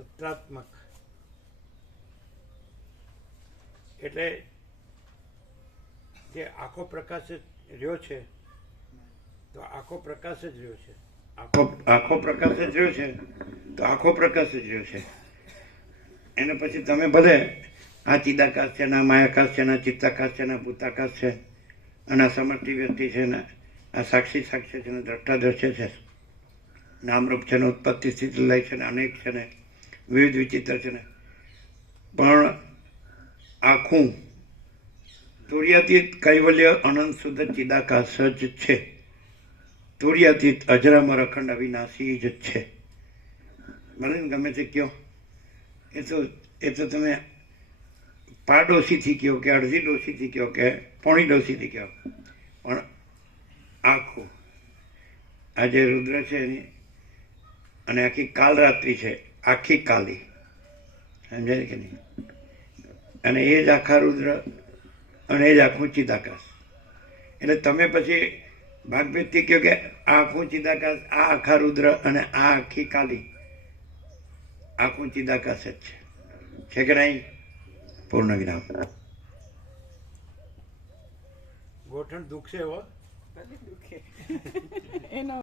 સત્રાત્મક એટલે જે આખો પ્રકાશ રહ્યો છે તો આખો પ્રકાશ જ રહ્યો છે, આખો પ્રકાશ જ રહ્યો છે તો આખો પ્રકાશ જ રહ્યો છે. એને પછી તમે ભલે આ ચિદાકાશ છે, ના માયાકાશ છે, ના ચિત્તાકાશ છે, ના ભૂતાકાશ છે, અને આ સમષ્ટિ વ્યક્તિ છે, ને આ સાક્ષી સાક્ષ્ય છે, ને દ્રષ્ટા દ્રશ્ય છે, નામરૂપ છે, ને ઉત્પત્તિ સ્થિતિ લય છે, ને અનેક છે, ને વિવિધ વિચિત્ર છે, ને પણ આખું તુર્યાતીત કૈવલ્ય અનંત શુદ્ધ ચિદાકાશ જ છે. તુર્યાતીત અજરામર અખંડ અવિનાશી જ છે. ભલે ને ગમે તે કયો, એ તો તમે પા ડોસીથી કહો કે અડધી ડોસીથી કહો કે પોણી ડોસીથી કહો, પણ આખું આ જે રુદ્ર છે એની અને આખી કાલરાત્રિ છે, આખી કાલી, સમજાય કે નહીં? અને એ જ આખા રુદ્ર અને એ જ આખું ચિદાકાશ. એટલે તમે પછી ભાગભેદથી કહો કે આ આખું ચિદાકાશ, આ આખા રુદ્ર અને આ આખી કાલી, આખું ચિદાકાશ જ છે કે નહીં? પૂર્ણ વિરામ. ગોઠણ દુખશે હો, દુખે એનો